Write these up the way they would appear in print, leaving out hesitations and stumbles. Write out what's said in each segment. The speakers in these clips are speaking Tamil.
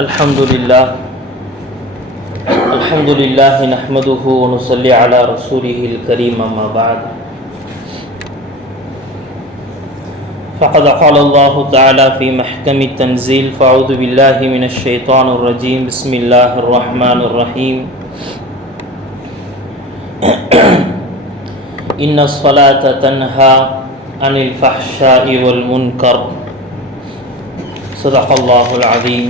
الحمد لله نحمده ونصلي على رسوله الكريم أما بعد فقد قال الله تعالى في محكم التنزيل فأعوذ بالله من الشيطان الرجيم بسم الله الرحمن الرحيم إن الصلاة تنهى عن الفحشاء والمنكر صدق الله العظيم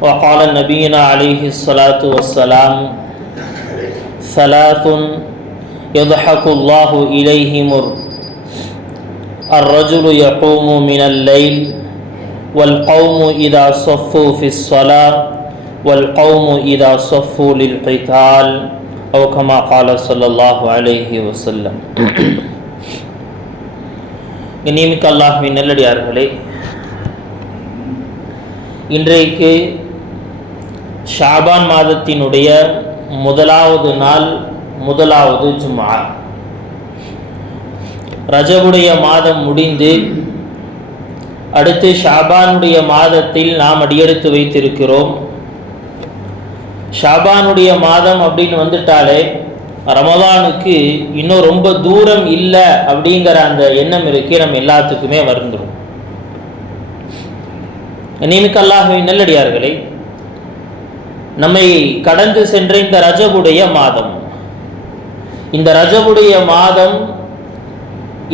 وقال نبينا عليه الصلاة والسلام ثلاث يضحك الله إليهم الرجل يقوم من الليل والقوم إذا صفوا في الصلاة والقوم إذا صفوا للقتال أو كما قال صلى الله عليه وسلم. கண்ணியமிக்க அல்லாஹ்வின் நல்லடியார்களே, இன்றைக்கு ஷாபான் மாதத்தினுடைய முதலாவது நாள், முதலாவது ஜும்ஆ. ரஜபுடைய மாதம் முடிந்து அடுத்து ஷாபானுடைய மாதத்தில் நாம் அடியெடுத்து வைத்திருக்கிறோம். ஷாபானுடைய மாதம் அப்படின்னு வந்துட்டாலே ரமலானுக்கு இன்னும் ரொம்ப தூரம் இல்லை அப்படிங்கிற அந்த எண்ணம் இருக்கு, நம்ம எல்லாத்துக்குமே வந்துடும். கண்ணியமிக்க அல்லாஹ்வின் நல்லடியார்களே, நம்மை கடந்து சென்ற இந்த ரஜபுடைய மாதம், இந்த ரஜபுடைய மாதம்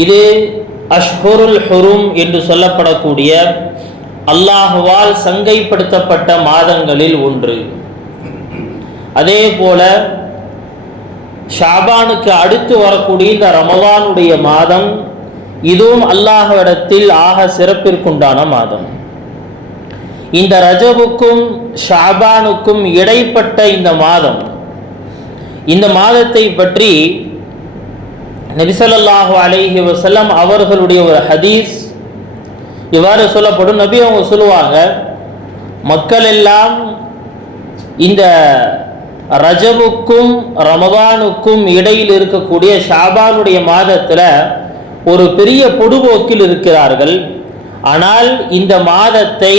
இது அஷ்ஹுருல் ஹுரும் என்று சொல்லப்படக்கூடிய அல்லாஹுவால் சங்கைப்படுத்தப்பட்ட மாதங்களில் ஒன்று. அதே போல ஷாபானுக்கு அடுத்து வரக்கூடிய இந்த ரமலானுடைய மாதம் இதுவும் அல்லாஹ்விடத்தில் ஆக சிறப்பிற்குண்டான மாதம். இந்த ரஜபுக்கும் ஷாபானுக்கும் இடைப்பட்ட இந்த மாதம், இந்த மாதத்தை பற்றி நபி ஸல்லல்லாஹு அலைஹி வஸல்லம் அவர்களுடைய ஒரு ஹதீஸ் இவ்வாறு சொல்லப்படும். நபி அவங்க சொல்லுவாங்க, மக்கள் எல்லாம் இந்த ரஜபுக்கும் ரமதானுக்கும் இடையில் இருக்கக்கூடிய ஷாபானுடைய மாதத்தில் ஒரு பெரிய பொடுபோக்கில் இருக்கிறார்கள். ஆனால் இந்த மாதத்தை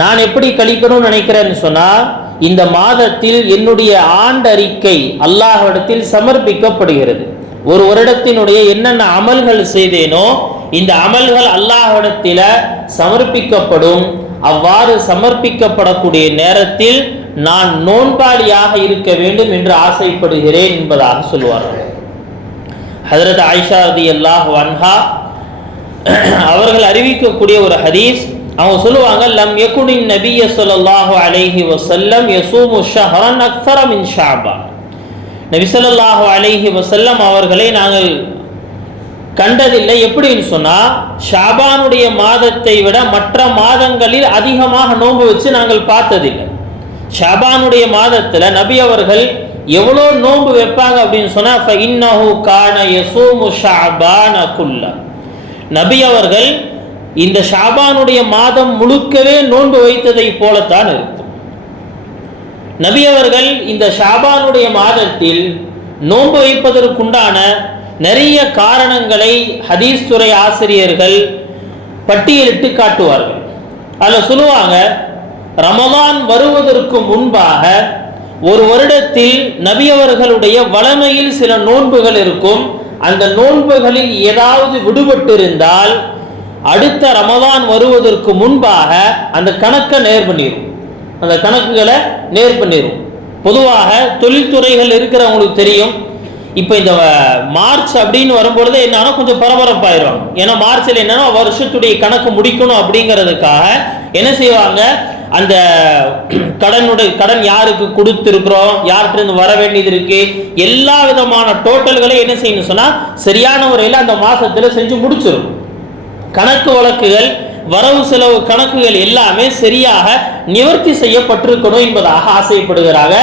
நான் எப்படி கழிக்கணும்னு நினைக்கிறேன்னு சொன்னால், இந்த மாதத்தில் என்னுடைய ஆண்டறிக்கை அல்லாஹ்விடத்தில் சமர்ப்பிக்கப்படுகிறது. ஒரு வருடத்தினுடைய என்னென்ன அமல்கள் செய்தேனோ இந்த அமல்கள் அல்லாஹ்விடத்தில் சமர்ப்பிக்கப்படும். அவ்வாறு சமர்ப்பிக்கப்படக்கூடிய நேரத்தில் நான் நோன்பாளியாக இருக்க வேண்டும் என்று ஆசைப்படுகிறேன் என்பதாக சொல்லுவார்கள். ஹஜ்ரத் ஆயிஷா ரலியல்லாஹு அன்ஹா அவர்கள் அறிவிக்கக்கூடிய ஒரு ஹதீஸ், அவங்க சொல்லுவாங்க, லம் யகுனின் நபிய ஸல்லல்லாஹு அலைஹி வஸல்லம் யஸூமு ஷஹரன் அக்ஸர மின் ஷஅபான். நபி ஸல்லல்லாஹு அலைஹி வஸல்லம் அவர்களை நாங்கள் கண்டதில்லை. எப்படின்னு சொன்னா, ஷாபானுடைய மாதத்தை விட மற்ற மாதங்களில் அதிகமாக நோன்பு வச்சு நாங்கள் பார்த்ததில்லை. ஷாபானுடைய மாதத்துல நபி அவர்கள் எவ்வளோ நோன்பு வைப்பாங்க அப்படின்னு சொன்னா, ஃபஇன்னஹு கான யஸூமு ஷஅபான குல்ல. நபி அவர்கள் இந்த ஷாபானுடைய மாதம் முழுக்கவே நோன்பு வைத்ததை போலத்தான் இருக்கும். நபி அவர்கள் இந்த ஷாபானுடைய மாதத்தில் நோன்பு வைப்பதற்குண்டான நிறைய காரணங்களை ஹதீஸ் துறை ஆசிரியர்கள் பட்டியலிட்டு காட்டுவார்கள். அதில் சொல்லுவாங்க, ரமலான் வருவதற்கு முன்பாக ஒரு வருடத்தில் நபி அவர்களுடைய வளமையில் சில நோன்புகள் இருக்கும். அந்த நோன்புகளில் ஏதாவது விடுபட்டு இருந்தால் அடுத்த ரமலான் வருவதற்கு முன்பாக அந்த கணக்கை நேர் பண்ணிடும், அந்த கணக்குகளை நேர் பண்ணிடும். பொதுவாக தொழில்துறைகள் இருக்கிறவங்களுக்கு தெரியும், இப்போ இந்த மார்ச் அப்படின்னு வரும்பொழுது என்னன்னா கொஞ்சம் பரபரப்பாயிரும். ஏன்னா மார்ச்சில் என்னன்னா வருஷத்துடைய கணக்கு முடிக்கணும் அப்படிங்கிறதுக்காக என்ன செய்வாங்க, அந்த கடன் யாருக்கு கொடுத்துருக்குறோம், யார்கிட்ட இருந்து வர வேண்டியது இருக்கு, எல்லா விதமான டோட்டல்களை என்ன செய்யணும் சொன்னா சரியான முறையில் அந்த மாசத்துல செஞ்சு முடிச்சிடும். கணக்கு வழக்குகள், வரவு செலவு கணக்குகள் எல்லாமே சரியாக நிவர்த்தி செய்யப்பட்டிருக்கணும் என்பதாக ஆசைப்படுகிறாங்க.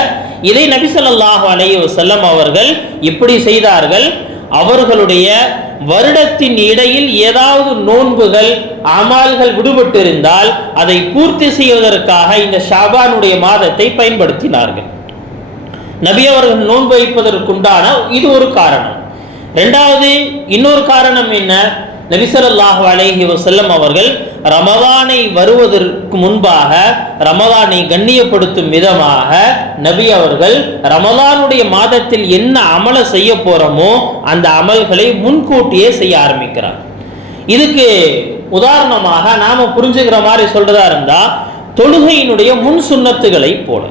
இதை நபி ஸல்லல்லாஹு அலைஹி வஸல்லம் அவர்கள் இப்படி செய்தார்கள். அவர்களுடைய வருடத்தின் இடையில் ஏதாவது நோன்புகள் அமல்கள் விடுபட்டு இருந்தால் அதை பூர்த்தி செய்வதற்காக இந்த ஷாபானுடைய மாதத்தை பயன்படுத்தினார்கள். நபி அவர்கள் நோன்பு வைப்பதற்குண்டான இது ஒரு காரணம். இரண்டாவது இன்னொரு காரணம் என்ன, நபி ஸல்லல்லாஹு அலைஹி வஸல்லம் அவர்கள் ரமலானை வருவதற்கு முன்பாக ரமலானை கண்ணியப்படுத்தும் விதமாக நபி அவர்கள் ரமலானுடைய மாதத்தில் என்ன அமல செய்ய போறோமோ அந்த அமல்களை முன்கூட்டியே செய்ய ஆரம்பிக்கிறார். இதுக்கு உதாரணமாக நாம புரிஞ்சுக்கிற மாதிரி சொல்றதா இருந்தா, தொழுகையினுடைய முன் சுன்னத்துகளை போல,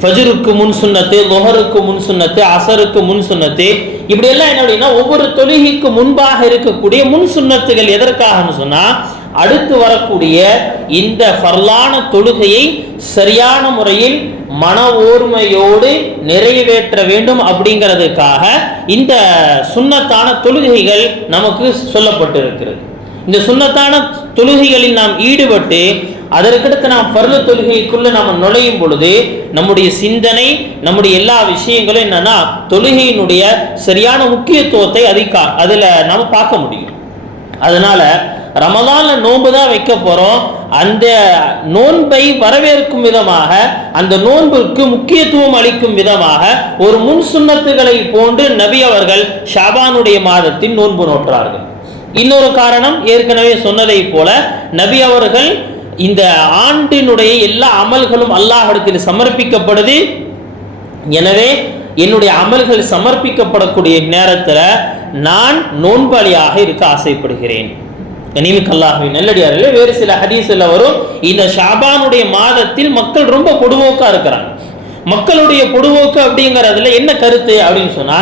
ஃபஜ்ருக்கு முன் சுன்னத்து, லுஹருக்கு முன் சுன்னத்து, அஸருக்கு முன் சுன்னத்து, இப்படி எல்லாம் என்ன அப்படின்னா ஒவ்வொரு தொழுகைக்கு முன்பாக இருக்கக்கூடிய முன் சுன்னத்துகள் எதற்காகன்னு சொன்னா, அடுத்து வரக்கூடிய இந்த ஃபர்லான தொழுகையை சரியான முறையில் மன ஓர்மையோடு நிறைவேற்ற வேண்டும் அப்படிங்கிறதுக்காக இந்த சுன்னத்தான தொழுகைகள் நமக்கு சொல்லப்பட்டிருக்கிறது. இந்த சுன்னத்தான தொழுகைகளில் நாம் ஈடுபட்டு அதற்கடுத்து நாம் ஃபர்லு தொழுகைக்குள்ள நாம் நுழையும் பொழுது நம்முடைய சிந்தனை, நம்முடைய எல்லா விஷயங்களும் என்னன்னா தொழுகையினுடைய சரியான முக்கியத்துவத்தை அதுல நாம பார்க்க முடியும். அதனால ரமலான்ல நோன்பு தான் வைக்க போறோம், அந்த நோன்பை வரவேற்கும் விதமாக, அந்த நோன்பிற்கு முக்கியத்துவம் அளிக்கும் விதமாக ஒரு முன் சுன்னத்துகளை போன்று நபி அவர்கள் ஷாபானுடைய மாதத்தில் நோன்பு நோற்றார்கள். இன்னொரு காரணம், ஏற்கனவே சொன்னதை போல நபி அவர்கள் இந்த ஆண்டினுடைய எல்லா அமல்களும் அல்லாஹ்விடத்தில் சமர்ப்பிக்கப்படுது. எனவே என்னுடைய அமல்கள் சமர்ப்பிக்கப்படக்கூடிய நேரத்தில் நான் நோன்பாளியாக இருக்க ஆசைப்படுகிறேன். கனிமிக்க அல்லாஹ்வின் நல்லடியார்களே, வேறு சில ஹதீஸ்ல வரும், இந்த ஷாபானுடைய மாதத்தில் மக்கள் ரொம்ப பொடுவோக்கா இருக்கிறாங்க. மக்களுடைய பொடுவோக்கு அப்படிங்கிறதுல என்ன கருத்து அப்படின்னு சொன்னா,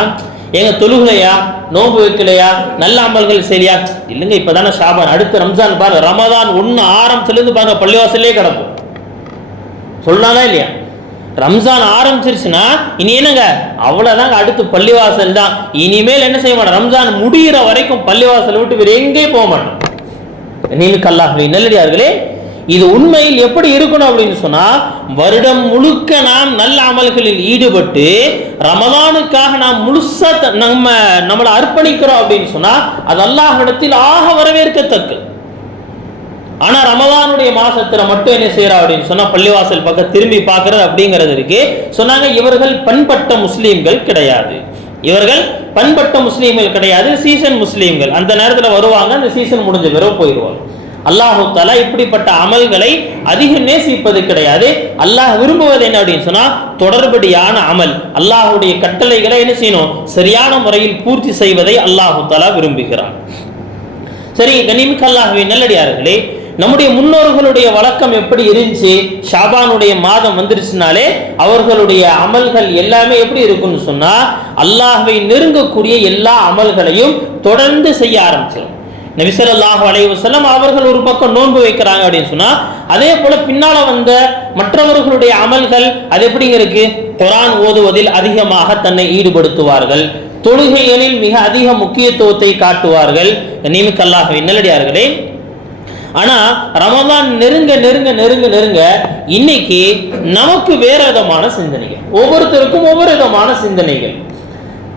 எங்க தொழுகையா, நோன்பு வைக்கலையா, நல்ல அமல்கள் சரியா, இல்லைங்க இப்பதானே ஷாபான், அடுத்து ரம்ஜான் பாருங்க, ரமதான் 1 ஆரம்பத்திலிருந்து பாருங்க பள்ளிவாசலே கிடப்போம் சொல்லலாம்ல இல்லையா? ரம்ஜான் ஆரம்பிச்சிருச்சுன்னா இனி என்னங்க அவ்வளவுதாங்க, அடுத்து பள்ளிவாசல் தான். இனிமேல் என்ன செய்ய மாட்டோம், ரம்ஜான் முடிகிற வரைக்கும் பள்ளிவாசலை விட்டு வேற எங்கே போக மாட்டோம். நீனுக்கு அல்லாஹ்வின் நல்லடியார்களே, இது உண்மையில் எப்படி இருக்கணும் அப்படின்னு சொன்னா, வருடம் முழுக்க நாம் நல்ல அமல்களில் ஈடுபட்டு ரமலானுக்காக நாம் முழுசா நம்மளை அர்ப்பணிக்கிறோம் அப்படின்னு சொன்னா அது அல்லாஹ்விடத்தில் ஆக வரவேற்கத்தக்கது. ஆனா ரமலானுடைய மாசத்துல மட்டும் என்ன செய்யறா அப்படின்னு சொன்னா பள்ளிவாசல் பக்கம் திரும்பி பார்க்கறது அப்படிங்கிறது இருக்கு. சொன்னாங்க இவர்கள் பண்பட்ட முஸ்லீம்கள் கிடையாது, இவர்கள் பண்பட்ட முஸ்லீம்கள் கிடையாது, சீசன் முஸ்லீம்கள். அந்த நேரத்தில் வருவாங்க, அந்த சீசன் முடிஞ்ச பிறகு போயிடுவாங்க. அல்லாஹு தஆலா இப்படிப்பட்ட அமல்களை அதிகம் நேசிப்பது கிடையாது. அல்லாஹ் விரும்புவது என்ன அப்படின்னு சொன்னா தொடர்படியான அமல், அல்லாஹுடைய கட்டளைகளை என்ன செய்யணும், சரியான முறையில் பூர்த்தி செய்வதை அல்லாஹு தஆலா விரும்புகிறான். சரி, கனிமிக்க அல்லாஹ்வின் நல்லடியார்களே, நம்முடைய முன்னோர்களுடைய வழக்கம் எப்படி இருந்துச்சு, ஷாபானுடைய மாதம் வந்துருச்சுனாலே அவர்களுடைய அமல்கள் எல்லாமே எப்படி இருக்குன்னு சொன்னா அல்லாஹ்வை நெருங்கக்கூடிய எல்லா அமல்களையும் தொடர்ந்து செய்ய ஆரம்பிச்சிடும். நபி ஸல்லல்லாஹு அலைஹி வஸல்லம் அவர்கள் ஒரு பக்கம் நோன்பு வைக்கிறாங்க அப்படின்னு சொன்னா, அதே போல பின்னால வந்த மற்றவர்களுடைய அமல்கள் அது எப்படிங்க இருக்கு, குர்ஆன் ஓதுவதில் அதிகமாக தன்னை ஈடுபடுத்துவார்கள், தொழுகைகளில் மிக அதிக முக்கியத்துவத்தை காட்டுவார்கள். கனிமிக்க அல்லாஹ்வின் நல்லடியார்களே, ஆனா ரமலான் நெருங்க நெருங்க நெருங்க நெருங்க இன்னைக்கு நமக்கு வேற விதமான சிந்தனைகள், ஒவ்வொருத்தருக்கும் ஒவ்வொரு விதமான சிந்தனைகள்.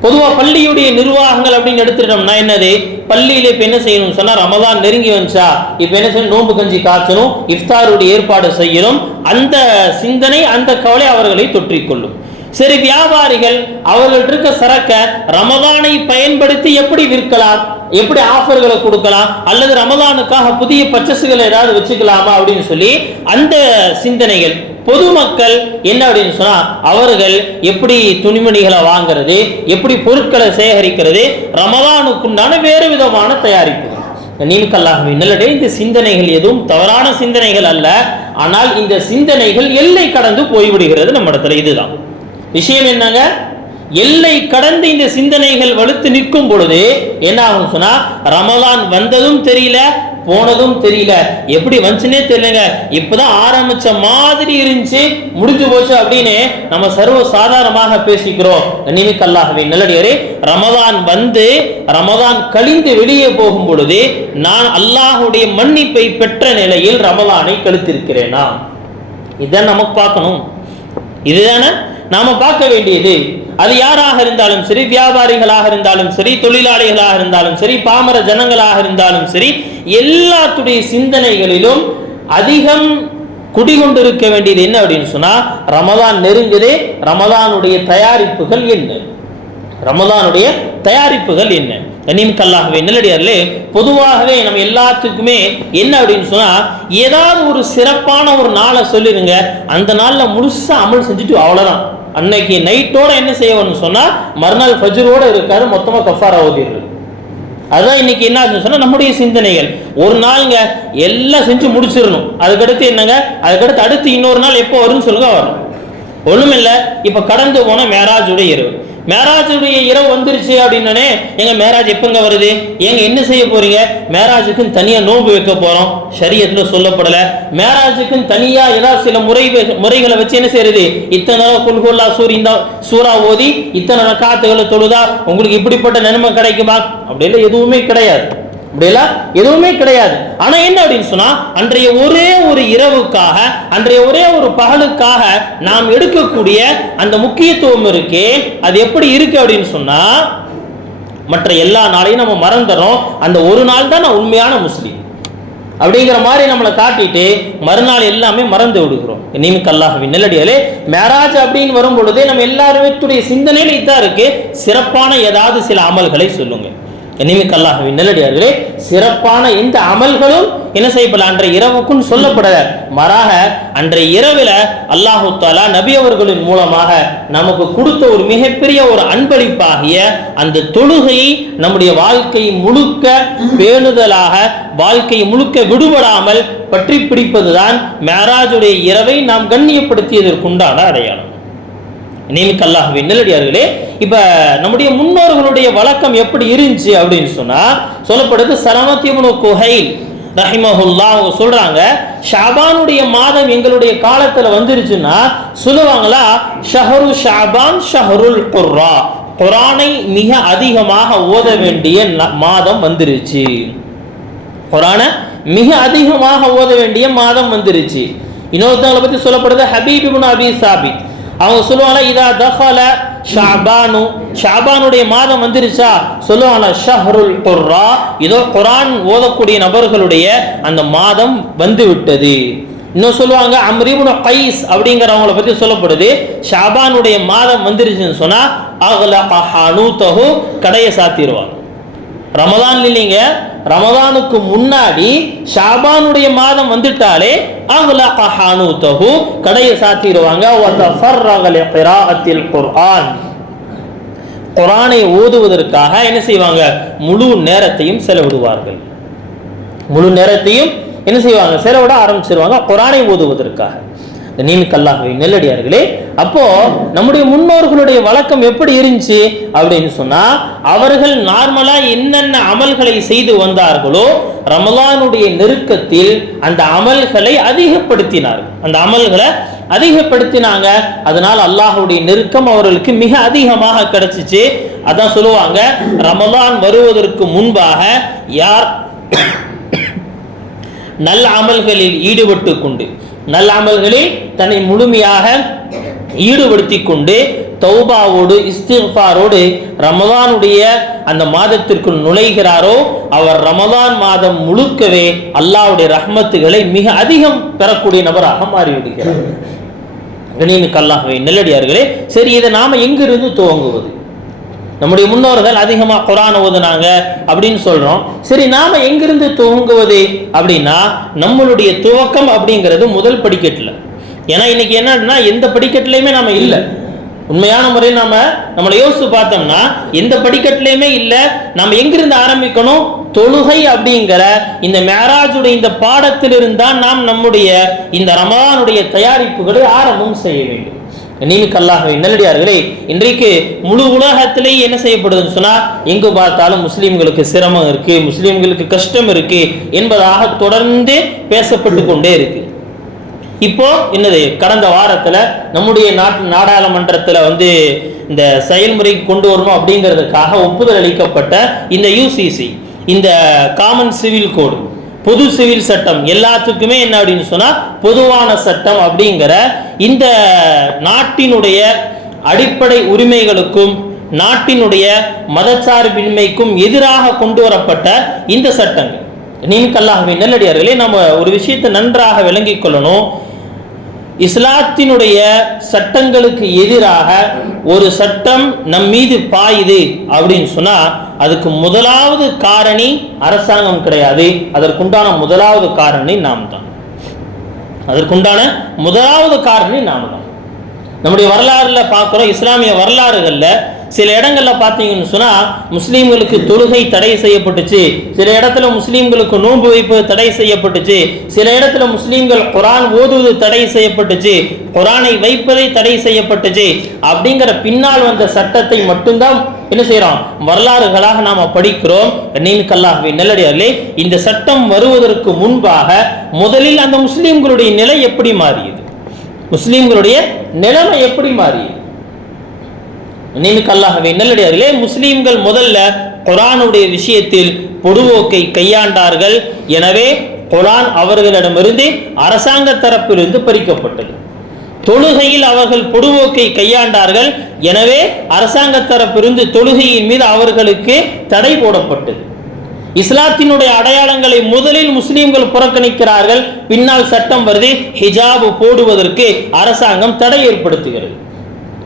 பொதுவா பள்ளியுடைய நிர்வாகங்கள் அப்படின்னு எடுத்துட்டோம்னா என்னது, பள்ளியில இப்ப என்ன செய்யணும் சொன்னா ரமலான் நெருங்கி வந்துச்சா இப்ப என்ன செய்யணும், நோன்பு கஞ்சி காய்ச்சணும், இஃப்தாருடைய ஏற்பாடு செய்யணும், அந்த சிந்தனை அந்த கவலை அவர்களை தொற்றிக்கொள்ளும். சரி, வியாபாரிகள் அவர்கள்ட்ட இருக்க சரக்க ரமலானை பயன்படுத்தி எப்படி விற்கலாம், எப்படி ஆஃபர்களை கொடுக்கலாம், அல்லது ரமலானுக்காக புதிய பர்ச்சேஸ்களை ஏதாவது வச்சுக்கலாமா அப்படின்னு சொல்லி அந்த சிந்தனைகள். பொதுமக்கள் என்ன அப்படின்னு சொன்னா அவர்கள் எப்படி துணிமணிகளை வாங்குறது, எப்படி பொருட்களை சேகரிக்கிறது, ரமலானுக்குண்டான வேறு விதமான தயாரிப்புகள். கனிமிக்க அல்லாஹ்வின் நல்லடியார்களே, இந்த சிந்தனைகள் எதுவும் தவறான சிந்தனைகள் அல்ல, ஆனால் இந்த சிந்தனைகள் எல்லை கடந்து போய்விடுகிறது நம்ம இடத்துல. இதுதான் விஷயம். என்னங்க, எல்லை கடந்து இந்த சிந்தனைகள் வலுத்து நிற்கும் பொழுது என்ன ஆகும் சொன்னா ரமலான் வந்ததும் தெரியல, போனதும் தெரியல, எப்படி வந்துச்சுன்னே தெரியலங்க, இப்பதான் ஆரம்பிச்ச மாதிரி இருந்துச்சு, முடிஞ்சு போச்சு அப்படின்னு நம்ம சர்வ சாதாரணமாக பேசிக்கிறோம். கனிமிக்க அல்லாஹ்வின் நல்லடியாரே, ரமலான் வந்து ரமலான் கழிந்து வெளியே போகும் பொழுது நான் அல்லாஹ்வுடைய மன்னிப்பை பெற்ற நிலையில் ரமலானை கழித்திருக்கிறேனா, இதான் நமக்கு பார்க்கணும். இதுதானே நாம பார்க்க வேண்டியது. அது யாராக இருந்தாலும் சரி, வியாபாரிகளாக இருந்தாலும் சரி, தொழிலாளிகளாக இருந்தாலும் சரி, பாமர ஜனங்களாக இருந்தாலும் சரி, எல்லாத்துடைய சிந்தனைகளிலும் அதிகம் குடிகொண்டிருக்க வேண்டியது என்ன அப்படின்னு சொன்னா ரமலான் நெருங்குதே, ரமலானுடைய தயாரிப்புகள் என்ன, ரமலானுடைய தயாரிப்புகள் என்ன. கண்ணியமிக்கல்லாகவே நல்லடியார்களே, பொதுவாகவே நம்ம எல்லாத்துக்குமே என்ன அப்படின்னு சொன்னா, ஏதாவது ஒரு சிறப்பான ஒரு நாளை சொல்லிருங்க, அந்த நாள்ல முழுசா அமல் செஞ்சுட்டு அவ்வளவுதான். அன்னைக்கு நைட்டோட என்ன செய்யணும்னு சொன்னா, மறுநாள் ஃபஜ்ரோட இருக்காது, மொத்தமா கஃபாரா ஓதிடுறது. அதுதான் இன்னைக்கு என்ன ஆச்சுன்னு சொன்னா நம்முடைய சிந்தனைகள். ஒரு நாளுங்க எல்லாம் செஞ்சு முடிச்சிடணும், அதுக்கடுத்து என்னங்க, அதுக்கடுத்து அடுத்து இன்னொரு நாள் எப்போ வரும்னு சொல்லுங்க, வரும். ஒண்ணுமில்ல, இப்ப கடந்து போன மேராஜுடைய இரவு, மேராஜுடைய இரவு வந்துருச்சு அப்படின்னே, எங்க மேராஜ் எப்பங்க வருது, ஏங்க என்ன செய்ய போறீங்க, மேராஜுக்குன்னு தனியா நோன்பு வைக்க போறோம், ஷரியத்துல சொல்லப்படல. மேராஜுக்குன்னு தனியா ஏதாவது சில முறைகளை வச்சு என்ன செய்யறது, இத்தனை குல்குல்லா சூரா ஓதி இத்தனை ரக்காத்துகளை தொழுதா உங்களுக்கு இப்படிப்பட்ட நன்மை கிடைக்குமா, அப்படியெல்லாம் எதுவுமே கிடையாது. அப்படியெல்லாம் எதுவுமே கிடையாது. ஆனா என்ன அப்படின்னு சொன்னா, அன்றைய ஒரே ஒரு இரவுக்காக, அன்றைய ஒரே ஒரு பகலுக்காக நாம் எடுக்கக்கூடிய அந்த முக்கியத்துவம் இருக்கே, அது எப்படி இருக்கு அப்படின்னு சொன்னா, மற்ற எல்லா நாளையும் நம்ம மறந்துறோம், அந்த ஒரு நாள் தான் நான் உண்மையான முஸ்லீம் அப்படிங்கிற மாதிரி நம்மளை காட்டிட்டு மறுநாள் எல்லாமே மறந்து விடுகிறோம். அல்லாஹ்வின் நல்லடியார்களே, மேராஜ் அப்படின்னு வரும் பொழுதே நம்ம எல்லாருடைய சிந்தனையில இதான் இருக்கு, சிறப்பான ஏதாவது சில அமல்களை சொல்லுங்க. அல்லாஹ்வின் நல்லடியார்களே, சிறப்பான இந்த அமல்களும் என்ன செய்யப்படல, அன்றைய இரவுக்குன்னு சொல்லப்படல. மாறாக அன்றைய இரவில் அல்லாஹு தஆலா நபி அவர்களின் மூலமாக நமக்கு கொடுத்த ஒரு மிகப்பெரிய ஒரு அன்பளிப்பாகிய அந்த தொழுகையை நம்முடைய வாழ்க்கை முழுக்க பேணுதலாக, வாழ்க்கை முழுக்க விடுபடாமல் பற்றி பிடிப்பதுதான் மேராஜுடைய இரவை நாம் கண்ணியப்படுத்தியதற்குண்டான அடையாளம். அல்லாஹ்வின் நல்லடியார்களே, இப்ப நம்முடைய முன்னோர்களுடைய வழக்கம் எப்படி இருந்துச்சு அப்படின்னு சொன்னா, சொல்லப்படுது சலமத் இப்னு குஹைல் ரஹிமஹுல்லாஹ் அவங்க சொல்றாங்க, ஷாபானுடைய மாதம் எங்களுடைய காலத்துல வந்துருச்சுன்னா சொல்லுவாங்களா, ஷஹரு ஷாபான் ஷஹருல் குர்ரா, குர்ஆனை மிக அதிகமாக ஓத வேண்டிய மாதம் வந்துருச்சு, குர்ஆனை மிக அதிகமாக ஓத வேண்டிய மாதம் வந்துருச்சு. இன்னொருத்தவங்களை பத்தி சொல்லப்படுது ஹபீப் இப்னு அபி சாபித், அவங்க சொல்லுவாங்க, இதா தஹல ஷஅபானு, ஷஅபானுடைய மாதம் வந்துருச்சா சொல்லுவாங்க ஷஹ்ருல் குர்ரா, இதோ குர்ஆன் ஓதக்கூடிய நபர்களுடைய அந்த மாதம் வந்து விட்டது. இன்னும் சொல்லுவாங்க அம்ர் இப்னு கைஸ் அப்படிங்கிறவங்கள பத்தி சொல்லப்படுது, ஷஅபானுடைய மாதம் வந்துருச்சுன்னு சொன்னா அக்லக ஹனூதஹு, கடையை சாத்திடுவாங்க. ரமதான் இல்லைங்க, ரமதானுக்கு முன்னாடி ஷாபானுடைய மாதம் வந்துட்டாலே அக்லக ஹனூதஹு, கடையை சாத்திடுவாங்க. வதஃபர்ரக லிகிராஅத்தில் குர்ஆன், குர்ஆனை ஓதுவதற்காக என்ன செய்வாங்க, முழு நேரத்தையும் செலவிடுவார்கள். முழு நேரத்தையும் என்ன செய்வாங்க, செலவிட ஆரம்பிச்சிருவாங்க குர்ஆனை ஓதுவதற்காக. அல்லாஹ்வின் நல்லடியார்களே, அப்போ நம்முடைய முன்னோர்களுடைய வழக்கம் எப்படி இருந்துச்சு அப்படின்னு சொன்னா, அவர்கள் நார்மலா என்னென்ன அமல்களை செய்து வந்தார்களோ ரமலானுடைய நெருக்கத்தில் அந்த அமல்களை அதிகப்படுத்தினார்கள், அந்த அமல்களை அதிகப்படுத்தினாங்க. அதனால் அல்லாஹ்வுடைய நெருக்கம் அவர்களுக்கு மிக அதிகமாக கிடைச்சிச்சு. அதான் சொல்லுவாங்க, ரமலான் வருவதற்கு முன்பாக யார் நல்ல அமல்களில் ஈடுபட்டு கொண்டு, நல்ல அமல்களில் தன்னை முழுமையாக ஈடுபடுத்தி கொண்டு தௌபாவோடு இஸ்திக்ஃபாரோடு ரமலானுடைய அந்த மாதத்திற்குள் நுழைகிறாரோ, அவர் ரமலான் மாதம் முழுக்கவே அல்லாஹ்வுடைய ரஹ்மத்துகளை மிக அதிகம் பெறக்கூடிய நபராக மாறிவிடுகிறார். அல்லாஹ்வின் நல்லடியார்களே, சரி, இதை நாம எங்கிருந்து துவங்குவது? நம்முடைய முன்னோர்கள் அதிகமாக குர்ஆன் ஓதுனாங்க அப்படின்னு சொல்றோம். சரி, நாம எங்கிருந்து துவங்குவது அப்படின்னா, நம்மளுடைய துவக்கம் அப்படிங்கிறது முதல் படிக்கட்டுல. ஏன்னா இன்னைக்கு என்னன்னா எந்த படிக்கட்டுலையுமே நாம இல்லை. உண்மையான முறையில் நம்மளை யோசிச்சு பார்த்தோம்னா எந்த படிக்கட்டுலையுமே இல்லை. நம்ம எங்கிருந்து ஆரம்பிக்கணும்? தொழுகை அப்படிங்கிற இந்த மேராஜுடைய இந்த பாடத்திலிருந்து தான் நாம் நம்முடைய இந்த ரமலானுடைய தயாரிப்புகளை ஆரம்பம் செய்ய வேண்டும். அல்லாஹ்வின் நல்லடியார்களே, இன்றைக்கு முழு உலகத்திலே என்ன செய்யப்படுதுன்னு சொன்னா, எங்கு பார்த்தாலும் முஸ்லீம்களுக்கு சிரமம் இருக்கு, முஸ்லீம்களுக்கு கஷ்டம் இருக்கு என்பதாக தொடர்ந்து பேசப்பட்டு கொண்டே இருக்கு. இப்போ என்னது, கடந்த வாரத்துல நம்முடைய நாடாளுமன்றத்துல இந்த செயல்முறைக்கு கொண்டு வரணும் அப்படிங்கிறதுக்காக ஒப்புதல் அளிக்கப்பட்ட இந்த யூசிசி, இந்த காமன் சிவில் கோடு, பொது சிவில் சட்டம், எல்லாத்துக்குமே என்ன அப்படின்னு சொன்னா பொதுவான சட்டம் அப்படிங்கிற இந்த நாட்டினுடைய அடிப்படை உரிமைகளுக்கும் நாட்டினுடைய மதச்சார்பின்மைக்கும் எதிராக கொண்டு வரப்பட்ட இந்த சட்டங்கள். அல்லாஹ்வின் நல்லடியார்களே, நம்ம ஒரு விஷயத்தை நன்றாக விளங்கிக் கொள்ளணும். இஸ்லாத்தினுடைய சட்டங்களுக்கு எதிராக ஒரு சட்டம் நம் மீது பாயுது அப்படின்னு சொன்னா அதுக்கு முதலாவது காரணி அரசாங்கம் கிடையாது. அதற்குண்டான முதலாவது காரணி நாம் தான். நம்முடைய வரலாறுல பார்க்கிறோம். இஸ்லாமிய வரலாறுகள்ல சில இடங்கள்ல பார்த்தீங்கன்னு சொன்னா முஸ்லீம்களுக்கு தொழுகை தடை செய்யப்பட்டுச்சு, சில இடத்துல முஸ்லீம்களுக்கு நோன்பு வைப்பது தடை செய்யப்பட்டுச்சு, சில இடத்துல முஸ்லீம்கள் குரான் ஓதுவது தடை செய்யப்பட்டுச்சு, குரானை வைப்பதை தடை செய்யப்பட்டுச்சு. அப்படிங்கிற பின்னால் வந்த சட்டத்தை மட்டும்தான் என்ன செய்யறோம், வரலாறுகளாக நாம படிக்கிறோம். நீனுக்கல்லாகவே நல்லடியார்களே, இந்த சட்டம் வருவதற்கு முன்பாக முதலில் அந்த முஸ்லீம்களுடைய நிலை எப்படி மாறியது, முஸ்லீம்களுடைய நிலைமை எப்படி மாறியது? நீனுக்கல்லாகவே நல்லடியார்களே, முஸ்லீம்கள் முதல்ல குர்ஆனுடைய விஷயத்தில் பொடுவோக்கை கையாண்டார்கள். எனவே குர்ஆன் அவர்களிடமிருந்து அரசாங்க தரப்பிலிருந்து பறிக்கப்பட்டது. தொழுகையில் அவர்கள் பொடுவோக்கை கையாண்டார்கள். எனவே அரசாங்க தரப்பிலிருந்து தொழுகையின் மீது அவர்களுக்கு தடை போடப்பட்டது. இஸ்லாத்தினுடைய அடையாளங்களை முதலில் முஸ்லீம்கள் புறக்கணிக்கிறார்கள். பின்னால் சட்டம் வருது, ஹிஜாப் போடுவதற்கு அரசாங்கம் தடை ஏற்படுத்துகிறது.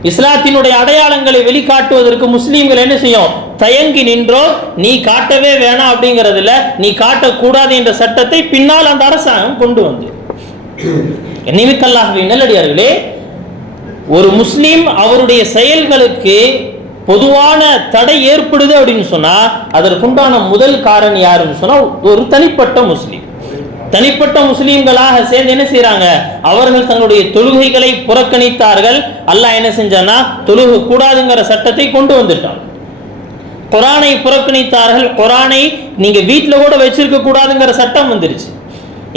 இஸ்லாத்தினுடைய அடையாளங்களை வெளிக்காட்டுவதற்கு முஸ்லீம்கள் என்ன செய்யும், தயங்கி நின்றோ, நீ காட்டவே வேணாம் அப்படிங்கிறதுல நீ காட்டக்கூடாது என்ற சட்டத்தை பின்னால் அந்த அரசாங்கம் கொண்டு வந்து. நிமித்தல்லாகவே நல்லடியார்களே, ஒரு முஸ்லீம் அவருடைய செயல்களுக்கு பொதுவான தடை ஏற்படுது அப்படின்னு சொன்னா அதற்குண்டான முதல் காரணம் யாருன்னு சொன்னா ஒரு தனிப்பட்ட முஸ்லீம்களாக சேர்ந்து என்ன செய்யறாங்க, அவர்கள் தங்களுடைய தொழுகைகளை புறக்கணித்தார்கள். அல்லாஹ் என்ன செஞ்சானா, தொழுகை கூடாதுங்கிற சட்டத்தை கொண்டு வந்துட்டான். குர்ஆனை புறக்கணித்தார்கள். குர்ஆனை நீங்க வீட்டுல கூட வச்சிருக்க கூடாதுங்கிற சட்டம் வந்துருச்சு.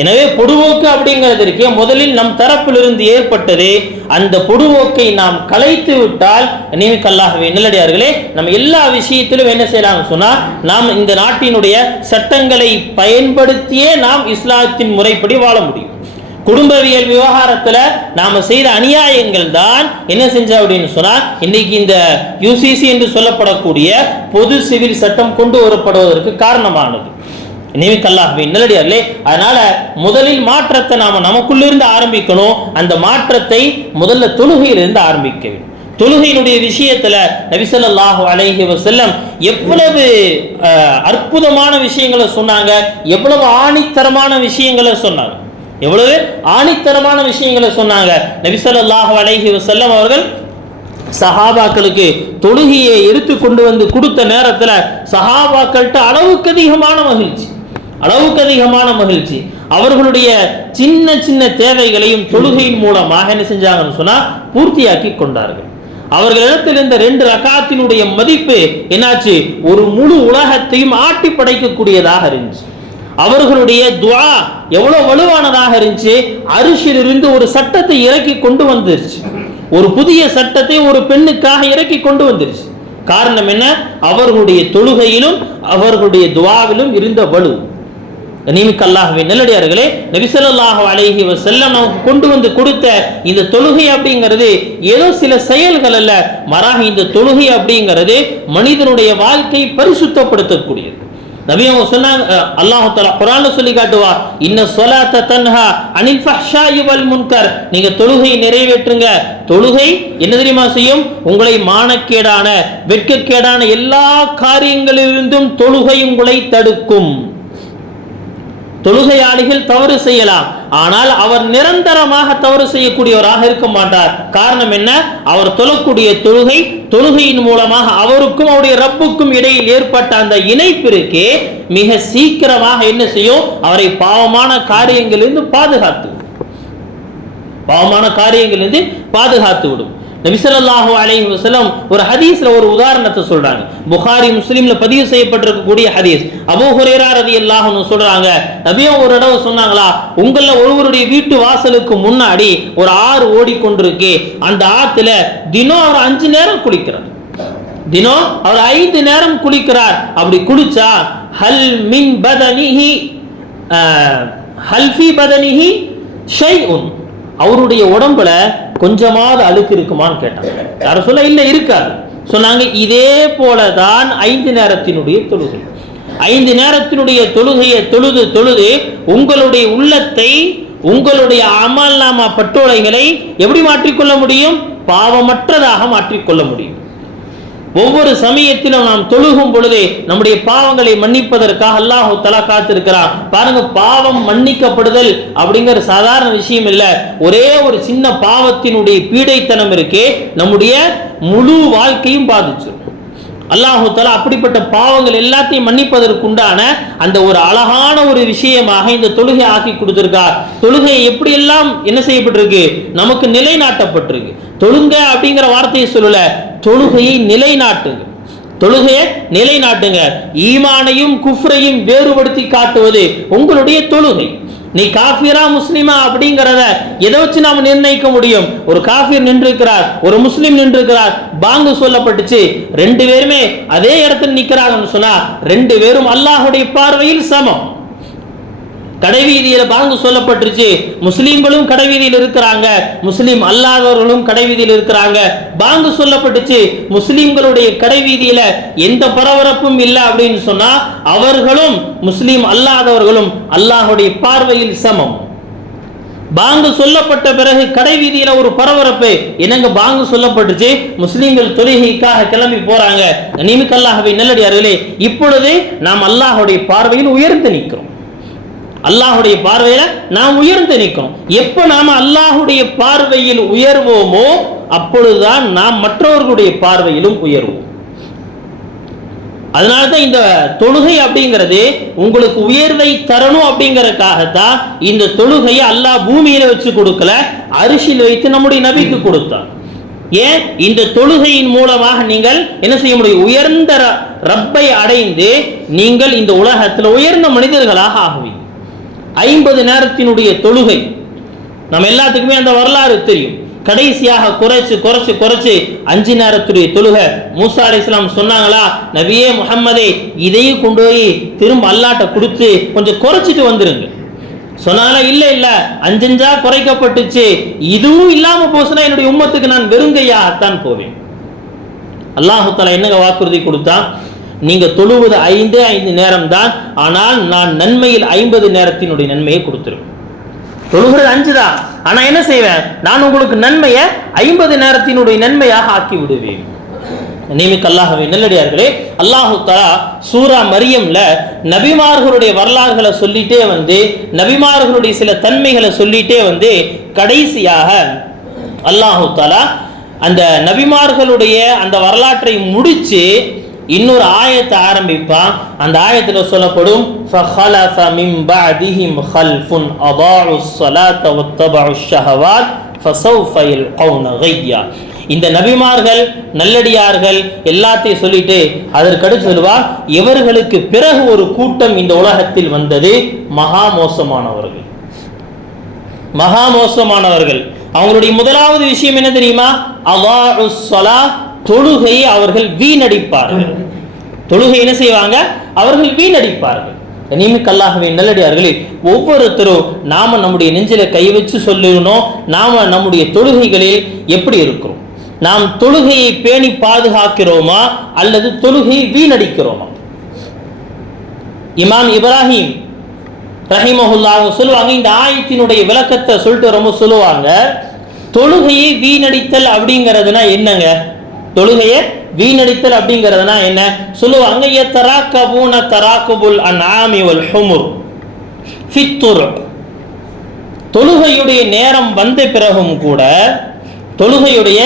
எனவே பொடுவோக்கு அப்படிங்கிறதற்கு முதலில் நம் தரப்பிலிருந்து ஏற்பட்டது. அந்த பொடுவோக்கை நாம் கலைத்து விட்டால் நீமிக்கல்லாகவே நல்லடியார்களே, நம்ம எல்லா விஷயத்திலும் என்ன செய்யலாம் சொன்னா, நாம் இந்த நாட்டினுடைய சட்டங்களை பயன்படுத்தியே நாம் இஸ்லாத்தின் முறைப்படி வாழ முடியும். குடும்பவியல் விவகாரத்துல நாம செய்த அநியாயங்கள் தான் என்ன செஞ்ச அப்படின்னு சொன்னா இன்னைக்கு இந்த யூசிசி என்று சொல்லப்படக்கூடிய பொது சிவில் சட்டம் கொண்டு வரப்படுவதற்கு காரணமானது. நீமிக்கல்லாகவே நல்லடியார்களே, அதனால முதலில் மாற்றத்தை நாம நமக்குள்ளிருந்து ஆரம்பிக்கணும். அந்த மாற்றத்தை முதல்ல தொழுகையிலிருந்து ஆரம்பிக்க வேண்டும். தொழுகையினுடைய விஷயத்துல நபி ஸல்லல்லாஹு அலைஹி வஸல்லம் எவ்வளவு அற்புதமான விஷயங்களை சொன்னாங்க, எவ்வளவு ஆணித்தரமான விஷயங்களை சொன்னாங்க. நபி ஸல்லல்லாஹு அலைஹி வஸல்லம் அவர்கள் சஹாபாக்களுக்கு தொழுகையை எடுத்து கொண்டு வந்து கொடுத்த நேரத்துல சஹாபாக்கள்கிட்ட அளவுக்கு அதிகமான மகிழ்ச்சி. அவர்களுடைய சின்ன சின்ன தேவைகளையும் தொழுகையின் மூலமாக என்ன செஞ்சாங்கன்னு சொன்னா பூர்த்தியாக்கி கொண்டார்கள். அவர்களிடத்தில் இந்த 2 ரக்காத்தினுடைய மதிப்பு என்னாச்சு, ஒரு முழு உலகத்தையும் ஆட்டி படைக்கக்கூடியதாக இருந்துச்சு. அவர்களுடைய துஆ எவ்வளவு வலுவானதாக இருந்துச்சு. அரிசிலிருந்து ஒரு சட்டத்தை இறக்கி கொண்டு வந்துருச்சு, ஒரு புதிய சட்டத்தை ஒரு பெண்ணுக்காக இறக்கி கொண்டு வந்துருச்சு. காரணம் என்ன, அவர்களுடைய தொழுகையிலும் அவர்களுடைய துஆவிலும் இருந்த வலு. நீமிக்கல்லாகவே நல்லடியார்களே, நபி ஸல்லல்லாஹு அலைஹி வஸல்லம் நமக்கு கொண்டு வந்து கொடுத்த இந்த தொழுகை அப்படிங்கிறது ஏதோ சில செயல்கள் அல்ல, மாறாக இந்த தொழுகை அப்படிங்கிறது மனிதனுடைய வாழ்க்கை பரிசுத்தப்படுத்தக்கூடியது. நபி அவங்க சொன்னாங்க, அல்லாஹ் தஆலா குர்ஆன்ல சொல்லி காட்டுவா, இன்ன ஸலாத்த தன்ஹா அனில் ஃபஹ்ஷாஇ வல் முன்கர். நீங்க தொழுகை நிறைவேற்றுங்க. தொழுகை என்ன தெரியுமா செய்யும், உங்களை மானக்கேடான வெட்கக்கேடான எல்லா காரியங்களிலிருந்தும் தொழுகை உங்களை தடுக்கும். தொழுகையாளிகள் தவறு செய்யலாம், ஆனால் அவர் நிரந்தரமாக தவறு செய்யக்கூடியவராக இருக்க மாட்டார். காரணம் என்ன, அவர் தொழக்கூடிய தொழுகையின் மூலமாக அவருக்கும் அவருடைய ரப்புக்கும் இடையில் ஏற்பட்ட அந்த இணைப்பிற்கு மிக சீக்கிரமாக என்ன செய்யும், அவரை பாவமான காரியங்களிலிருந்து பாதுகாத்து விடும். நபி ஸல்லல்லாஹு அலைஹி வஸல்லம் ஒரு ஹதீஸ்ல ஒரு உதாரணத்தை சொல்றாங்க. புகாரி முஸ்லிம்ல பதிவு செய்யப்பட்டிருக்கக்கூடிய ஹதீஸ். அபூ ஹுரைரா ரலியல்லாஹு அன்ஹு சொல்றாங்க, நபியும் ஒரு தடவை சொன்னாங்களா, உங்கள ஒருவருடைய வீட்டு வாசலுக்கு முன்னாடி ஒரு ஆறு ஓடிக்கொண்டிருக்கு. அந்த ஆத்துல தினம் அவர் 5 நேரம் குளிக்கிறார். தினம் அவர் 5 நேரம் குளிக்கிறார். அப்படி குளிச்சா ஹல் மின் பதனிஹி ஹல் ஃபீ பதனிஹி ஷைஉன், அவருடைய உடம்புல கொஞ்சமாவது அழுக்கு இருக்குமான்னு கேட்டாங்க. யாரும் சொல்ல இல்ல இருக்காது. சொன்னாங்க, இதே போலதான் 5 நேரத்தினுடைய தொழுகை. 5 நேரத்தினுடைய தொழுகையை தொழுது உங்களுடைய உள்ளத்தை உங்களுடைய அமல் நாமா பட்டோலைகளை எப்படி மாற்றிக்கொள்ள முடியும்? பாவமற்றதாக மாற்றிக்கொள்ள முடியும். ஒவ்வொரு சமயத்திலும் நாம் தொழுகும் பொழுது நம்முடைய பாவங்களை மன்னிப்பதற்காக அல்லாஹ் தஆலா காத்திருக்கிறார். பாருங்க, பாவம் மன்னிக்கப்படுதல் அப்படிங்கிற சாதாரண விஷயம் இல்ல. ஒரே ஒரு சின்ன பாவத்தினுடைய பீடைத்தனம் இருக்கே, நம்முடைய முழு வாழ்க்கையும் பாதிச்சிடும். அல்லாஹ் தஆலா அப்படிப்பட்ட பாவங்கள் எல்லாத்தையும் மன்னிப்பதற்குண்டான அந்த ஒரு அழகான ஒரு விஷயமாக இந்த தொழுகை ஆக்கி கொடுத்திருக்கார். தொழுகை எப்படி எல்லாம் என்ன செய்யப்பட்டிருக்கு? நமக்கு நிலைநாட்டப்பட்டிருக்கு. தொழுங்க அப்படிங்கிற வார்த்தையை சொல்லல, தொழுகையை நிலைநாட்டுங்க. தொழுகையை நிலைநாட்டுங்க. ஈமானையும் குஃப்ரையும் வேறுபடுத்தி காட்டுவது உங்களுடைய தொழுகை. நீ காஃபிரா முஸ்லிமா அப்படிங்கிறத எதை வச்சு நாம நிர்ணயிக்க முடியும்? ஒரு காஃபிர் நின்று இருக்கிறார், ஒரு முஸ்லிம் நின்று இருக்கிறார், பாங்கு சொல்லப்பட்டுச்சு, ரெண்டு பேருமே அதே இடத்துல நிக்கிறாங்கன்னு சொன்னா ரெண்டு பேரும் அல்லாஹ்வுடைய பார்வையில் சமம். கடைவீதியில பாங்கு சொல்லப்பட்டுருச்சு, முஸ்லீம்களும் கடைவீதியில் இருக்கிறாங்க, முஸ்லீம் அல்லாதவர்களும் கடைவீதியில் இருக்கிறாங்க. பாங்கு சொல்லப்பட்டுச்சு, முஸ்லீம்களுடைய கடைவீதியில எந்த பரபரப்பும் இல்லை அப்படின்னு சொன்னா அவர்களும் முஸ்லீம் அல்லாதவர்களும் அல்லாஹ்வுடைய பார்வையில் சமம். பாங்கு சொல்லப்பட்ட பிறகு கடைவீதியில ஒரு பரபரப்பு, என்னங்க பாங்கு சொல்லப்பட்டுச்சு, முஸ்லீம்கள் தொழுகைக்காக கிளம்பி போறாங்க. கண்ணியமிக்க அல்லாஹ்வின் நல்லடியார்களே, இப்பொழுது நாம் அல்லாஹ்வுடைய பார்வையில் உயர்ந்து நிற்கிறோம். அல்லாஹ்வுடைய பார்வையில நாம் உயர்ந்து நிற்கிறோம். எப்ப நாம அல்லாஹ்வுடைய பார்வையில் உயர்வோமோ அப்பொழுதுதான் நாம் மற்றவர்களுடைய பார்வையிலும் உயர்வோம். அதனாலதான் இந்த தொழுகை அப்படிங்கிறது உங்களுக்கு உயர்வை தரணும் அப்படிங்கறதுக்காகத்தான் இந்த தொழுகையை அல்லாஹ் பூமியில வச்சு கொடுக்கல, அரிசியில் வைத்து நம்முடைய நபிக்கு கொடுத்தார். ஏன்? இந்த தொழுகையின் மூலமாக நீங்கள் என்ன செய்ய முடியும்? உயர்ந்த ரப்பை அடைந்து நீங்கள் இந்த உலகத்தில் உயர்ந்த மனிதர்களாக ஆகுவீங்க. 50 நேரத்தினுடைய தொழுகை நம்ம எல்லாத்துக்குமே அந்த வரலாறு தெரியும். கடைசியாக குறைச்சு 5 நேரத்துடைய தொழுகை. மூசா அலைஹிஸ்ஸலாம் சொன்னாங்களா, நபியே முஹம்மதே, இதையும் கொண்டு போய் திரும்ப அல்லாஹ்ட்ட கொடுத்து கொஞ்சம் குறைச்சிட்டு வந்துருங்க. சொன்னால இல்ல 5 குறைக்கப்பட்டுச்சு, இதுவும் இல்லாம போச்சுன்னா என்னுடைய உம்மத்துக்கு நான் வெறுங்கையாகத்தான் போவேன். அல்லாஹ் தஆலா என்னங்க வாக்குறுதி கொடுத்தா? நீங்க தொழுவது 5 நேரம் தான், ஆனால் நான் நன்மையில் 50 நேரத்தினுடைய நன்மையை கொடுத்துருவேன். தொழுகிறது 5 தான், ஆனா என்ன செய்வேன்? நான் உங்களுக்கு நன்மையை 50 நேரத்தினுடைய நன்மையாக ஆக்கி விடுவேன். நியமிக்க அல்லாஹ்வின் நல்லடியார்களே, அல்லாஹ் தஆலா சூரா மரியம்ல நபிமார்களுடைய வரலாறுகளை சொல்லிட்டே வந்து, நபிமார்களுடைய சில தன்மைகளை சொல்லிட்டே வந்து, கடைசியாக அல்லாஹ் தஆலா அந்த நபிமார்களுடைய அந்த வரலாற்றை முடிச்சு இன்னொரு ஆயத்தை ஆரம்பிப்பான். அந்த ஆயத்தில் சொல்லப்படும், فَخَلَفَ مِنْ بَعْدِهِمْ خَلْفٌ أَضَاعُوا الصَّلَاةَ وَاتَّبَعُوا الشَّهَوَاتِ فَسَوْفَ يَلْقَوْنَ غَيًّا. இந்த நபிமார்கள் நல்லடியார்கள் எல்லாத்தையும் சொல்லிட்டு அதற்கடுத்து சொல்லுவார், இவர்களுக்கு பிறகு ஒரு கூட்டம் இந்த உலகத்தில் வந்தது, மகா மோசமானவர்கள். மகா மோசமானவர்கள். அவங்களுடைய முதலாவது விஷயம் என்ன தெரியுமா? அதாஉ ஸலாத், தொழுகையை அவர்கள் வீணடிப்பார்கள். தொழுகை என்ன செய்வாங்க? அவர்கள் வீணடிப்பார்கள். கண்ணியமிக்க அல்லாஹ்வின் நல்லடியார்களே, ஒவ்வொருத்தரும் நாம நம்முடைய நெஞ்சில கை வச்சு சொல்லணும், நாம நம்முடைய தொழுகைகளில் எப்படி இருக்கிறோம்? நாம் தொழுகையை பேணி பாதுகாக்கிறோமா அல்லது தொழுகையை வீணடிக்கிறோமா? இமாம் இப்ராஹிம் ரஹிமஹுல்லாஹ் சொல்லுவாங்க, இந்த ஆயத்தினுடைய விளக்கத்தை சொல்லிட்டு ரொம்ப சொல்லுவாங்க, தொழுகையை வீணடித்தல் அப்படிங்கிறதுனா என்னங்க? தொழுகையை வீணடித்தல் அப்படிங்கிறதுனா என்ன சொல்லுவாங்க? யதராக்கபூன தராக்குபுல் அன்ஆமி வல் ஹுமுர் ஃபித்துர். தொழுகையுடைய நேரம் வந்த பிறகும் கூட, தொழுகையுடைய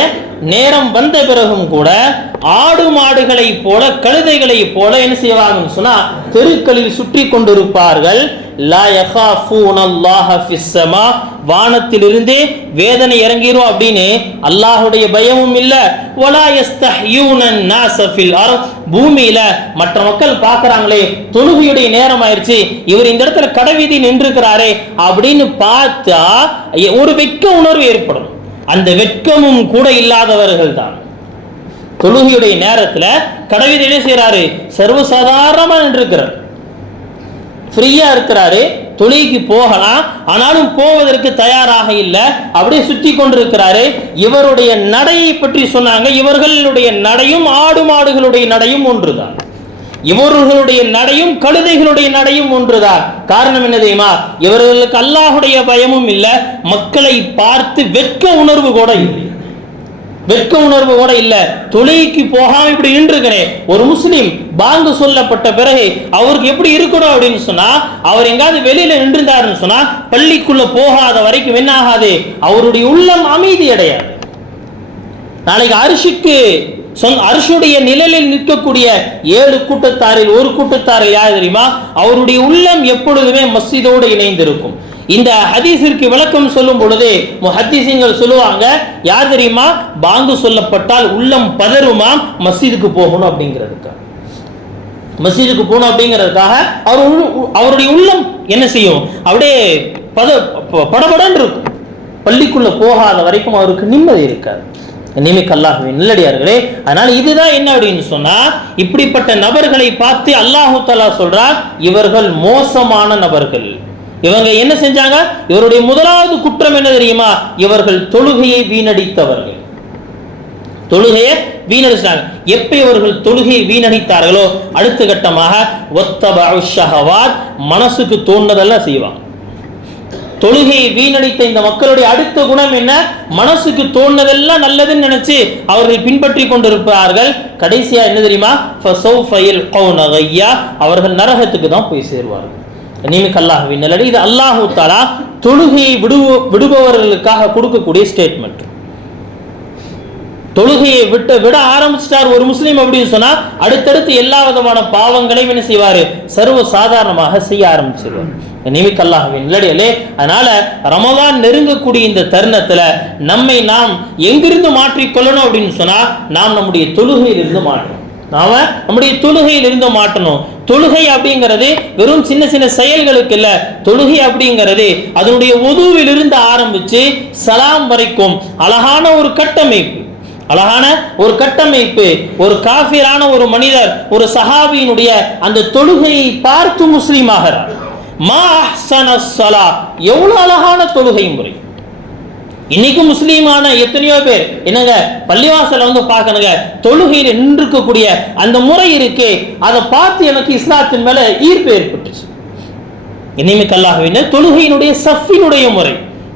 நேரம் வந்த பிறகும் கூட ஆடு மாடுகளை போல கழுதைகளை போல என்ன செய்வாங்கன்னு சொன்னா தெருக்களில் சுற்றி கொண்டிருப்பார்கள். லா யகாஃபூன அல்லாஹ ஃபிஸ் ஸமா, வானத்திலிருந்து வேதனை இறங்கிரும் அப்படின்னு அல்லாஹ்வுடைய பயமும் இல்ல. வலா யஸ்தஹ்யூன நாஸ ஃபில் அர்த், பூமியில மற்ற மக்கள் பார்க்கறாங்களே தொழுகையுடைய நேரம் ஆயிருச்சு, இவர் இந்த இடத்துல கடைவீதி நின்றுக்கிறாரே அப்படின்னு பார்த்தா ஒரு வெட்க உணர்வு ஏற்படும். அந்த வெட்கமும் கூட இல்லாதவர்கள் தான் தொழுகையுடைய நேரத்துல கடைவீதி என்ன செய்யறாரு? சர்வசாதாரணமா நின்றுக்கிறார், ஃப்ரீயா இருக்கிறாரு, தொழுகைக்கு போகலாம், ஆனாலும் போவதற்கு தயாராக இல்லை, அப்படியே சுத்தி கொண்டிருக்கிறாரு. இவருடைய நடையை பற்றி சொன்னாங்க, இவர்களுடைய நடையும் ஆடு மாடுகளுடைய நடையும் ஒன்றுதான். இவர்களுடைய நடையும் கழுதைகளுடைய நடையும் ஒன்றுதான். காரணம் என்ன தெரியுமா? இவர்களுக்கு அல்லாஹுடைய பயமும் இல்லை, மக்களை பார்த்து வெட்க உணர்வு கூட இல்லை. வெட்க உணர்வு கூட இல்ல. தொழுகைக்கு போகாம இப்படி நின்றுக்கிறேன். ஒரு முஸ்லீம் பாங்கு சொல்லப்பட்ட பிறகு அவருக்கு எப்படி இருக்கணும் அப்படின்னு சொன்னா, அவர் எங்காவது வெளியில நின்றுந்தாருன்னு சொன்னா பள்ளிக்குள்ள போகாத வரைக்கும் என்ன ஆகாது? அவருடைய உள்ளம் அமைதி அடையாது. நாளைக்கு அரிசுடைய நிழலில் நிற்கக்கூடிய 7 கூட்டத்தாரில் ஒரு கூட்டத்தாரில் யார் தெரியுமா? அவருடைய உள்ளம் எப்பொழுதுமே மஸ்ஜிதோடு இணைந்திருக்கும். இந்த ஹதீஸிற்கு விளக்கம் சொல்லும் பொழுதே முஹத்திஸீன்கள் சொல்லுவாங்க, யார் தெரியுமா? பாங்கு சொல்லப்பட்டால் உள்ளம் பதறுமா, மஸ்ஜிதுக்கு போகணும் அப்படிங்கிறதுக்காக. மஸ்ஜிதுக்கு போகணும் அப்படிங்கிறதுக்காக அவருடைய உள்ளம் என்ன செய்யும்? அப்படியே படபடன்னு இருக்கும். பள்ளிக்குள்ள போகாத வரைக்கும் அவருக்கு நிம்மதி இருக்காது. நிமிக் அல்லாஹ்வின் நல்லடியார்களே, அதனால இதுதான் என்ன அப்படின்னு சொன்னா, இப்படிப்பட்ட நபர்களை பார்த்து அல்லாஹு தஆலா சொல்றார், இவர்கள் மோசமான நபர்கள். இவங்க என்ன செஞ்சாங்க? இவருடைய முதலாவது குற்றம் என்ன தெரியுமா? இவர்கள் தொழுகையை வீணடித்தவர்கள். தொழுகையை வீணடிச்சாங்க. எப்ப இவர்கள் தொழுகையை வீணடித்தார்களோ அடுத்த கட்டமாக வத்தபஉ ஷஹவாத், மனசுக்கு தோன்றதெல்லாம் செய்வாங்க. தொழுகையை வீணடித்த இந்த மக்களுடைய அடுத்த குணம் என்ன? மனசுக்கு தோன்றதெல்லாம் நல்லதுன்னு நினைச்சு அவர்கள் பின்பற்றி கொண்டிருப்பார்கள். கடைசியா என்ன தெரியுமா? ஃபஸௌஃப யல்கௌன கய்யா, அவர்கள் நரகத்துக்கு தான் போய் சேருவார்கள். நிமிக் அல்லாஹ்வின் நல்லடி, இது அல்லாஹு தஆலா தொழுகையை விடுபவர்களுக்காக கொடுக்கக்கூடிய ஸ்டேட்மெண்ட். தொழுகையை விட ஆரம்பிச்சிட்டார் ஒரு முஸ்லீம் அப்படின்னு சொன்னா அடுத்தடுத்து எல்லா விதமான பாவங்களையும் என்ன செய்வாரு? சர்வ சாதாரணமாக செய்ய ஆரம்பிச்சிருவார். நிமிக் அல்லாஹ்வின் நல்லடியாலே, அதனால ரமலான் நெருங்கக்கூடிய இந்த தருணத்துல நம்மை நாம் எங்கிருந்து மாற்றிக்கொள்ளணும் அப்படின்னு சொன்னா, நாம் நம்முடைய தொழுகையிலிருந்து மாற்றணும். நாம நம்முடைய தொழுகையிலிருந்து மாற்றணும். தொழுகை அப்படிங்கிறது வெறும் சின்ன சின்ன செயல்களுக்கு இல்ல. தொழுகை அப்படிங்கிறது அதனுடைய உதுவிலிருந்து ஆரம்பிச்சு சலாம் வரைக்கும் அழகான ஒரு கட்டமைப்பு. ஒரு காஃபிரான ஒரு மனிதர், ஒரு சஹாபியினுடைய அந்த தொழுகையை பார்த்து முஸ்லீம் ஆகிறார். மா அஹ்ஸனஸ் ஸலா, எவ்வளவு அழகான தொழுகை முறை. இன்னைக்கு முஸ்லீமான எத்தனையோ பேர் என்னங்க பள்ளிவாசல வந்து பார்க்கணுங்க, தொழுகையில் நின்றுக்கக்கூடிய அந்த முறை இருக்கே, அதை பார்த்து எனக்கு இஸ்லாத்தின் மேல ஈர்ப்பு ஏற்பட்டுச்சு. நிமிக் அல்லாஹ்வின் தொழுகையினுடைய சஃபினுடைய முறை,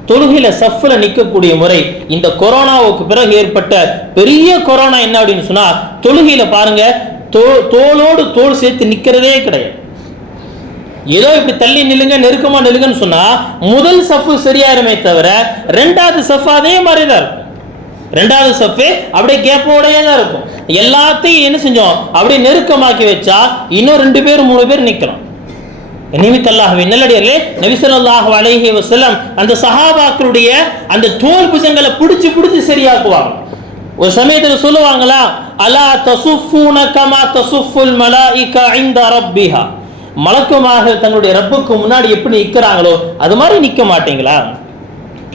தொழுகையில சஃப்ல நிற்கக்கூடிய முறை. இந்த கொரோனாவுக்கு பிறகு ஏற்பட்ட பெரிய கொரோனா என்ன அப்படின்னு சொன்னா, தொழுகையில பாருங்க தோளோடு தோள் சேர்த்து நிக்கிறதே கிடையாது. ஏதோ இப்படி தள்ளி நில்லுங்க, நெருக்கமா நில்லுங்கன்னு சொன்னா முதல் சஃப் சரியாருமே தவிர ரெண்டாவது சஃப் அதே மாதிரி தான் இருக்கும். ரெண்டாவது சஃப் அப்படியே கேப்போடையே தான் இருக்கும். எல்லாத்தையும் என்ன செஞ்சோம்? அப்படியே நெருக்கமாக்கி வச்சா இன்னும் 2 பேர் 3 பேர் நிக்கலாம். நிமித் அல்லாஹ்வின் நல்லடியார்களே, நபி ஸல்லல்லாஹு அலைஹி வஸல்லம் அந்த சஹாபாக்களுடைய அந்த தோள் புஜங்களை பிடிச்சு சரியாக்குவாங்க. ஒரு சமயத்தில் சொல்லுவாங்களா, அலா தசுஃபூன கமா தசுஃபுல் மலாயிகா இன்த ரப்பிஹா, மலக்குமார்கள் தங்களுடைய ரப்புக்கு முன்னாடி எப்படி நிற்கிறாங்களோ அது மாதிரி நிற்க மாட்டீங்களா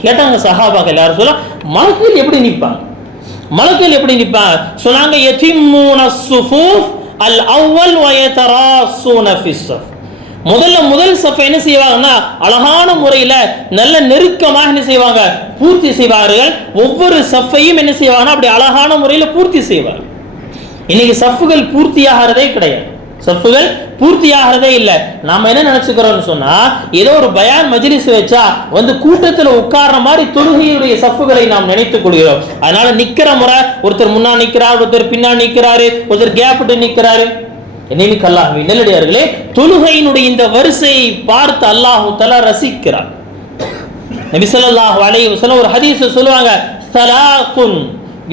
கேட்டாங்க சஹாபாக்கள். எல்லாரும் சொல்ல, மலக்குகள் எப்படி நிற்பாங்க? சொன்னாங்க, யதிம்மூன ஸுஃபூஃப் அல் அவ்வல் வ யதராஸூன ஃபிஸ்ஸஃப். முதல் சஃப் என்ன செய்வாங்கன்னா அழகான முறையில் நல்ல நெருக்கமாக என்ன செய்வாங்க? பூர்த்தி செய்வார்கள். ஒவ்வொரு சஃப்பையும் என்ன செய்வாங்கன்னா அப்படி அழகான முறையில் பூர்த்தி செய்வார்கள். இன்னைக்கு சஃப்புகள் பூர்த்தியாகிறதே கிடையாது. சஃப்புகள் பூர்த்தியாகிறதே இல்லை. நாம என்ன நினைச்சுக்கிறோம்னு சொன்னா, ஏதோ ஒரு பயான் மஜ்லிஸ் வச்சா வந்து கூட்டத்தில் உட்கார்ற மாதிரி தொழுகையுடைய சஃப்புகளை நாம் நினைத்துக் கொள்கிறோம். அதனால நிக்கிற முறை, ஒருத்தர் முன்னா நிக்கிறார், ஒருத்தர் பின்னா நிக்கிறாரு, ஒருத்தர் கேப்ட்டு நிக்கிறாரு. நிமிக் அல்லாஹ்வின் நல்லடியார்களே, தொழுகையினுடைய இந்த வரிசையை பார்த்து அல்லாஹு தஆலா ரசிக்கிறார். நபி ஸல்லல்லாஹு அலைஹி வஸல்லம் ஒரு ஹதீஸ் சொல்லுவாங்க, ஸலாத்துன்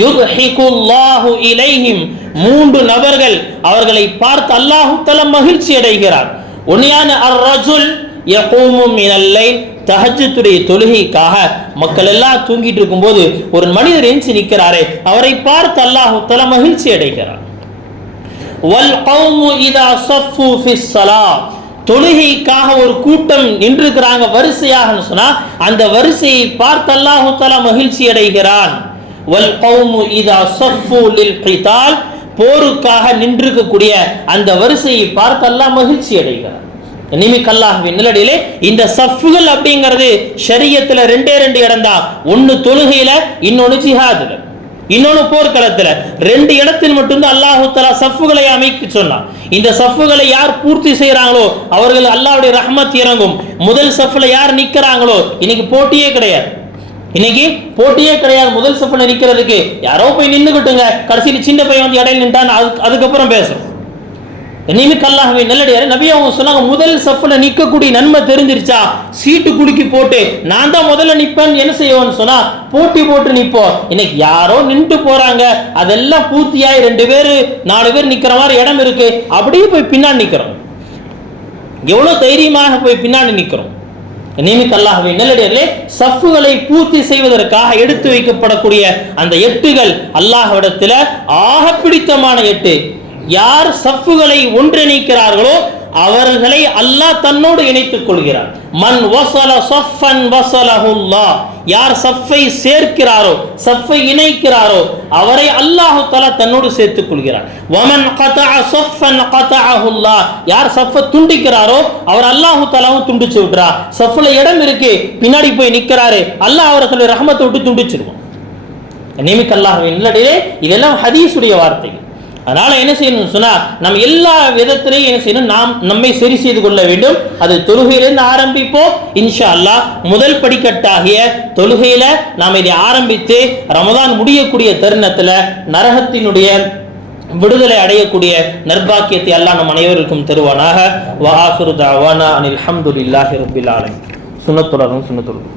யுத்ஹிகுல்லாஹு இலைஹிம், 3 நபர்கள் அவர்களை பார்த்து அல்லாஹு தஆலா மகிழ்ச்சி அடைகிறார். ஒன்னியான அர்-ரஜுல் யகூமு மினல் லைல், தஹஜ்ஜுடைய தொழுகைக்காக மக்கள் எல்லாம் தூங்கிட்டு இருக்கும்போது ஒரு மனிதர் எஞ்சி நிற்கிறாரே, அவரை பார்த்து அல்லாஹு தஆலா மகிழ்ச்சி அடைகிறார். வல் கௌமு இதா ஸஃபு ஃபிஸ் ஸலாத், தொழுகைக்காக ஒரு கூட்டம் நின்றுக்கிறாங்க வரிசையாக சொன்னா அந்த வரிசையை பார்த்து அல்லாஹு தஆலா மகிழ்ச்சி அடைகிறான். வல் கௌமு இதா ஸஃபு லில் கிதால், போருக்காக நின்றுக்கக்கூடிய அந்த வரிசையை பார்த்து அல்லாஹ் மகிழ்ச்சி அடைகிறார். நிமிக் அல்லாஹ்வின் நல்லடியிலே, இந்த சஃப்புகள் அப்படிங்கிறது ஷரியத்துல 2 இடம் தான். ஒன்னு தொழுகையில, இன்னொன்னு ஜிஹாதுல. இன்னொன்னு போர்க்களத்துல 2 இடத்தில் மட்டும்தான் அல்லாஹு தஆலா சஃப்புகளை அமைக்க சொன்னான். இந்த சஃப்புகளை யார் பூர்த்தி செய்யறாங்களோ அவர்கள் அல்லாஹ்வுடைய ரஹ்மத் இறங்கும். முதல் சஃப்ல யார் நிக்கிறாங்களோ இன்னைக்கு போட்டியே கிடையாது. முதல் சஃப்ல நிக்கிறதுக்கு யாரோ போய் நின்னுக்கிட்டுங்க, கடைசியில் சின்ன பையன் வந்து இடையில நின்றான், அதுக்கப்புறம் பேசுறோம். அல்லாஹ்வே நல்லடியாரே, நபி அவங்க சொன்னாங்க, முதல் சஃப்ல நிக்கக்கூடிய நன்மை தெரிஞ்சிருச்சா சீட்டு குலுக்கி போட்டு நான் தான் முதல்ல நிப்பேன் என்ன செய்வோம்னு சொன்னா போட்டி போட்டு நிப்போம். இன்னைக்கு யாரோ நின்று போறாங்க, அதெல்லாம் பூர்த்தியாய் 2 பேர் 4 பேர் நிக்கிற மாதிரி இடம் இருக்கு, அப்படியே போய் பின்னாடி நிக்கிறோம். எவ்வளவு தைரியமாக போய் பின்னாடி நிக்கிறோம். அல்லாஹ்வே நல்லடியார்களே, சஃப்புகளை பூர்த்தி செய்வதற்காக எடுத்து வைக்கப்படக்கூடிய அந்த 8கள் அல்லாஹ்விடத்தில் ஆக பிடித்தமான 8. யார் சஃப்புகளை ஒன்றிணைக்கிறார்களோ அவர்களை அல்லாஹ் தன்னோடு இணைத்துக் கொள்கிறார். மன் வஸல ஸஃபன் வஸலஹுல்லாஹ், யார் சஃப்பை சேர்க்கிறாரோ சஃப்பை இணைக்கிறாரோ அவரை அல்லாஹ் தஆலா தன்னோடு சேர்த்துக் கொள்கிறார். வமன் கதஅ ஸஃபன் கதஅஹுல்லாஹ், யார் சஃப்பை துண்டிக்கிறாரோ அவர் அல்லாஹ் தஆலாவும் துண்டிச்சு விடுறார். சஃப்ல இடம் இருக்கு, பின்னாடி போய் நிக்கிறாரு, அல்லாஹ் அவர்களை ரஹ்மத்தை விட்டு துண்டிச்சிருவான். அல்லாஹ்வின் நல்லடியாரே, இதெல்லாம் ஹதீஸுடைய வார்த்தைகள். அதனால என்ன செய்யணும் சொன்னா நம்ம எல்லா விதத்திலையும் என்ன செய்யணும், நாம் நம்மை சரி செய்து கொள்ள வேண்டும். அது தொழுகையிலிருந்து ஆரம்பிப்போம் இன்ஷா அல்லாஹ். முதல் படிக்கட்டாகிய தொழுகையில நாம் இதை ஆரம்பித்து ரமதான் முடியக்கூடிய தருணத்துல நரகத்தினுடைய விடுதலை அடையக்கூடிய நற்பாக்கியத்தை அல்லாஹ் நம் அனைவருக்கும் தருவானாக. வ ஆகிரு தஅவானா அனில் ஹம்துலில்லாஹி ரப்பில் ஆலமீன். சுன்னத்துடன்